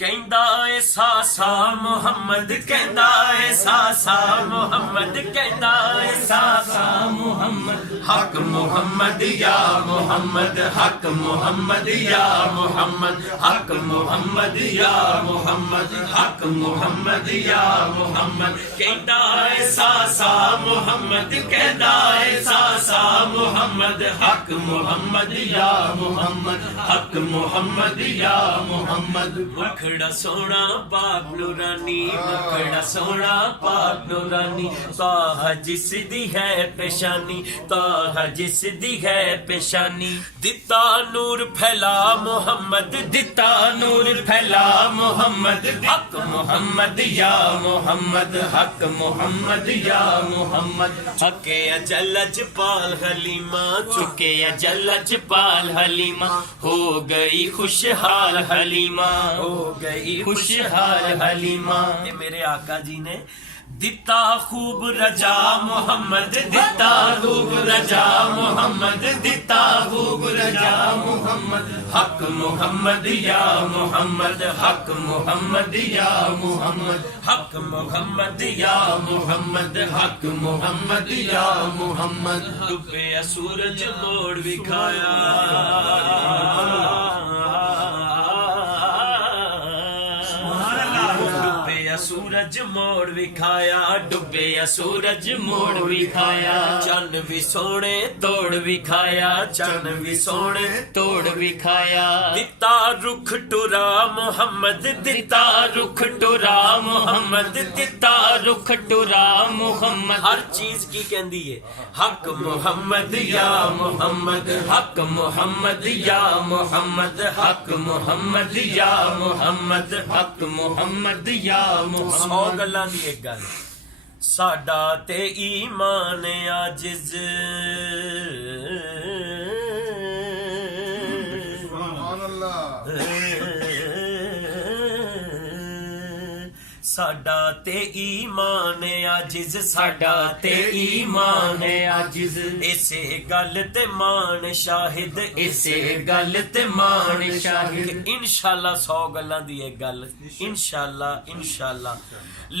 कहंदा ए सासा मुहम्मद कहंदा ए सासा मुहम्मद कहंदा ए सासा मुहम्मद हक मुहम्मद या मुहम्मद हक मुहम्मद या मुहम्मद हक मुहम्मद या मुहम्मद हक मुहम्मद या मुहम्मद कहंदा ए सासा मुहम्मद कहंदा ए सासा मुहम्मद हक मुहम्मद या मुहम्मद हक मुहम्मद या मुहम्मद मुखड़ा सोना पाक नूरानी मुखड़ा सोना पाक नूरानी ताहा जिस दी है पेशानी ताहा जिस दी है पेशानी दिता नूर फैला मुहम्मद दिता नूर फैला मुहम्मद हक मुहम्मद या मुहम्मद हक मुहम्मद या मुहम्मद हके अजलज पाल हलीमा चुके अजलज पाल हलीमा हो गई खुशहाल हलीमा हो गई खुशहाल हलीमा। ये मेरे आका जी ने दिता खूब रजा मोहम्मद दिता खूब रजा मोहम्मद दिता खूब रजा मोहम्मद हक मुहम्मद या मुहम्मद हक मुहम्मद या मुहम्मद हक मुहम्मद या मुहम्मद हक मुहम्मद या मुहम्मद डूबे सूरज मोड़ विखाया सूरज मोड़ विखाया डुबे सूरज मोड़ विखाया चन भी सोने तोड़ विखाया चन भी सोने तोड़ विखाया दिता रुख टुरा मोहम्मद दिता रुख टुरा मोहम्मद दिता रुख टुरा मोहम्मद हर चीज की कहंदी है हक मुहम्मद या मुहम्मद हक मुहम्मद या मुहम्मद हक मुहम्मद या मुहम्मद हक मुहम्मद या 100 गल्लां दी एक गल साडा ते ईमान आजिज साडा ते ईमान आजिज साडा ते ईमान आजिज इसे गल ते मान शाहिद इसे गल ते मान शाहिद इंशाअल्लाह 100 गल्लां दी एक गल इंशाअल्लाह इंशाअल्लाह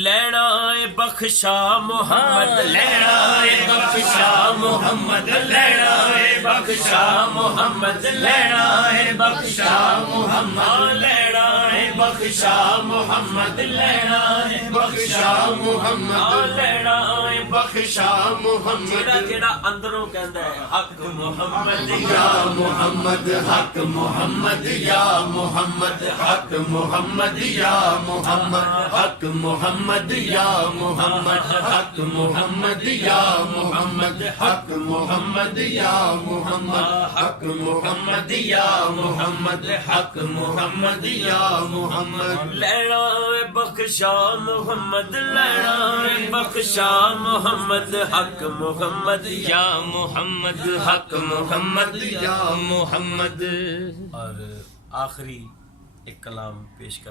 लेना ए बख्शा मोहम्मद लेना ए बख्शा मोहम्मद लेना ए बख्शा मोहम्मद लेना ए बख्शा मोहम्मद लेना ए बख्शा मोहम्मद लेना बख्शा मुहम्मद लेना बख्शा मुहम्मद जेड़ा अंदरों कहंदा है हक मुहम्मद या मुहम्मद हक मुहम्मद या मुहम्मद हक मुहम्मद या मुहम्मद हक मुहम्मद या मुहम्मद हक मुहम्मद या मुहम्मद हक मुहम्मद या मुहम्मद हक मुहम्मद या मुहम्मद हक मुहम्मद या मुहम्मद लेना बख्शा मुहम्मद लेना बख्शा मुहम्मद हक मुहम्मद या मुहम्मद हक मुहम्मद या मुहम्मद। और आखिरी एक कलाम पेश कर